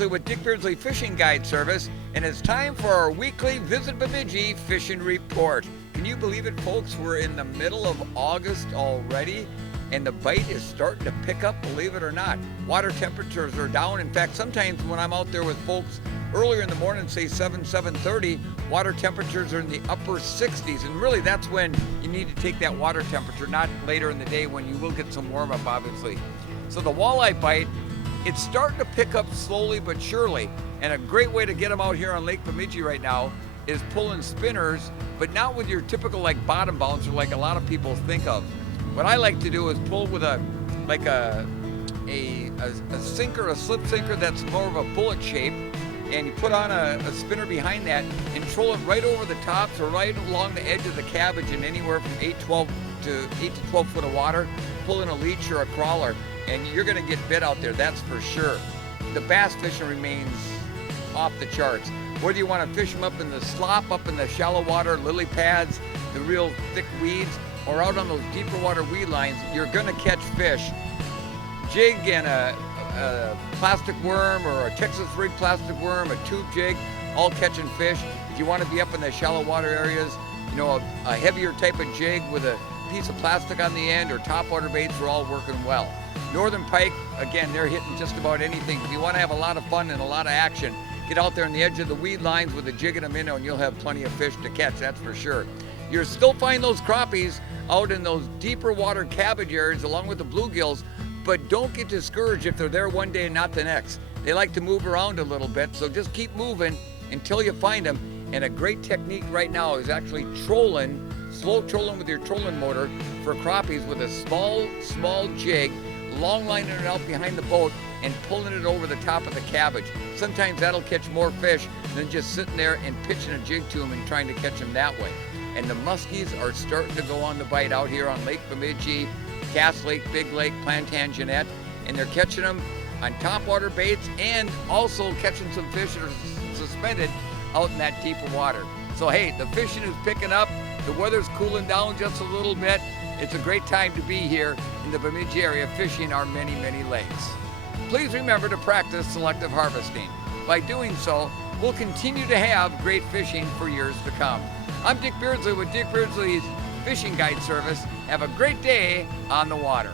Beardsley with Dick Beardsley Fishing Guide Service, and it's time for our weekly Visit Bemidji Fishing Report. Can you believe it, folks? We're in the middle of August already, and the bite is starting to pick up, believe it or not. Water temperatures are down. In fact, sometimes when I'm out there with folks earlier in the morning, say 7:30, water temperatures are in the upper 60s, and really that's when you need to take that water temperature, not later in the day when you will get some warm up, obviously. So the walleye bite, it's starting to pick up slowly but surely, and a great way to get them out here on Lake Bemidji right now is pulling spinners, but not with your typical like bottom bouncer like a lot of people think of. What I like to do is pull with a sinker, a slip sinker that's more of a bullet shape, and you put on a spinner behind that and troll it right over the top, so right along the edge of the cabbage in anywhere from 8 to 12 foot of water, pull in a leech or a crawler, and you're gonna get bit out there, that's for sure. The bass fishing remains off the charts. Whether you wanna fish them up in the slop, up in the shallow water, lily pads, the real thick weeds, or out on those deeper water weed lines, you're gonna catch fish. Jig and a plastic worm or a Texas rig plastic worm, a tube jig, all catching fish. If you wanna be up in the shallow water areas, you know, a heavier type of jig with a piece of plastic on the end or topwater baits are all working well. Northern pike, again, they're hitting just about anything. If you want to have a lot of fun and a lot of action, get out there on the edge of the weed lines with a jig and a minnow and you'll have plenty of fish to catch, that's for sure. You'll still find those crappies out in those deeper water cabbage areas along with the bluegills, but don't get discouraged if they're there one day and not the next. They like to move around a little bit, so just keep moving until you find them. And a great technique right now is actually trolling, slow trolling with your trolling motor for crappies with a small jig, long lining it out behind the boat and pulling it over the top of the cabbage. Sometimes that'll catch more fish than just sitting there and pitching a jig to them and trying to catch them that way. And the muskies are starting to go on the bite out here on Lake Bemidji, Cass Lake, Big Lake, Plantagenet, and they're catching them on topwater baits and also catching some fish that are suspended out in that deeper water. So hey, the fishing is picking up, the weather's cooling down just a little bit. It's a great time to be here in the Bemidji area fishing our many, many lakes. Please remember to practice selective harvesting. By doing so, we'll continue to have great fishing for years to come. I'm Dick Beardsley with Dick Beardsley's Fishing Guide Service. Have a great day on the water.